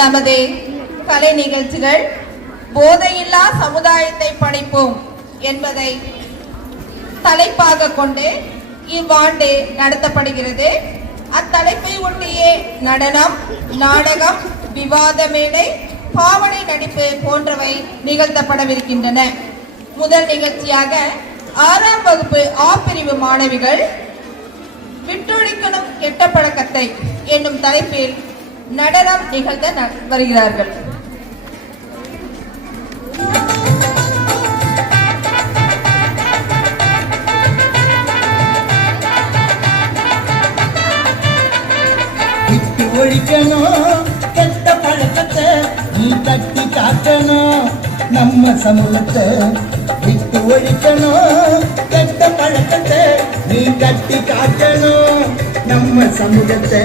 நமது கலை நிகழ்ச்சிகள் போதையில்லா சமுதாயத்தை படைப்போம் என்பதை தலைப்பாக கொண்டு இவ்வாண்டு நடத்தப்படுகிறது. அத்தலைப்பை ஒட்டியே நடனம் நாடகம் விவாத மேடை பாவனை நடிப்பு போன்றவை நிகழ்த்தப்படவிருக்கின்றன. முதல் நிகழ்ச்சியாக ஆறாம் வகுப்பு ஆ பிரிவு மாணவிகள் விட்டொழிக்கணும் கெட்ட பழக்கத்தை என்னும் தலைப்பில் நடனம் நிகழ்த்த வருகிறார்கள். விட்டு ஒழிக்கணும் கெட்ட பழக்கத்தை நீ கட்டி காக்கணும் நம்ம சமூகத்தை விட்டு ஒழிக்கணும் கெட்ட பழக்கத்தை நீ கட்டி காக்கணும் நம்ம சமூகத்தை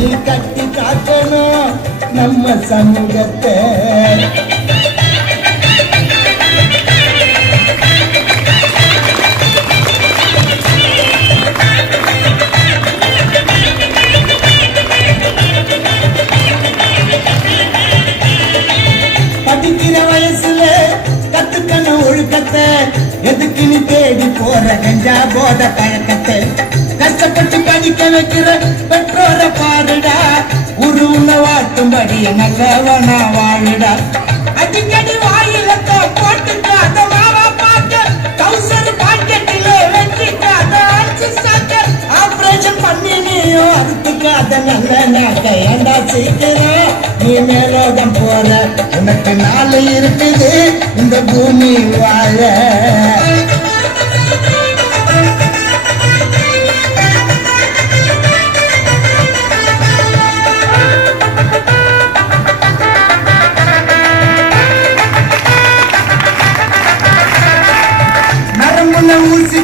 நீ கட்டி காக்கணும் நம்ம சமூகத்தை. ஒழுக்கத்தை எதுக்கு நீ தேடி போற கஞ்சா போத பழக்கத்தை. கஷ்டப்பட்டு படிக்க வைக்கிற பெற்றோரை பாருடா வாட்டும்படி நல்லவனா வாழுடா. அடிக்கடி வாயிலத்த போட்டுக்காத மாவா பார்க்க தௌசண்ட் பாக்கெட்டில வச்சுக்காத அடிச்சு சாக்க. ஆபரேஷன் பண்ணி நீயும் அறுத்துக்காத நல்ல நாக்க ஏண்டா சீக்கிரம் நீ மேலோகம் போற. உனக்கு நாள் இருக்குது. இந்த பூமி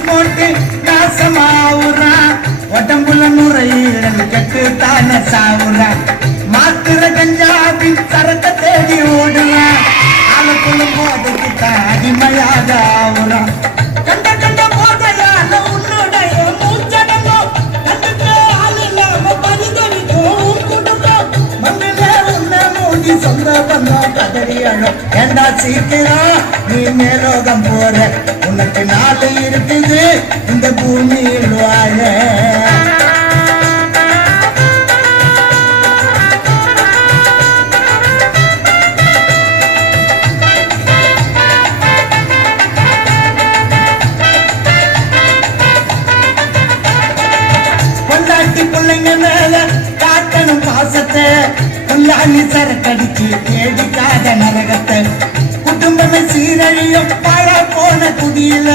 போட்டு நாசமாவுறா உடம்புல நுரையீரல் கெட்டு தானே சாவுறா. மாத்திர கஞ்சாவின் சரத்தை தேடி ஓடுறான் ஆளுக்குள்ள போதைக்கு தான் அடிமையாக ஆவுறான் சொந்த பந்தம் கதறி அழும் ஏண்டா சீக்கிரம் நீ மேலோகம் போற. உனக்கு நாள் இருக்குது. இந்த பூமியில் வாழ. புல்லாணி சரக்கடிச்சு தேடிக்காத நரகத்தை. குடும்பமே சீரழியும் பழ போன குதியில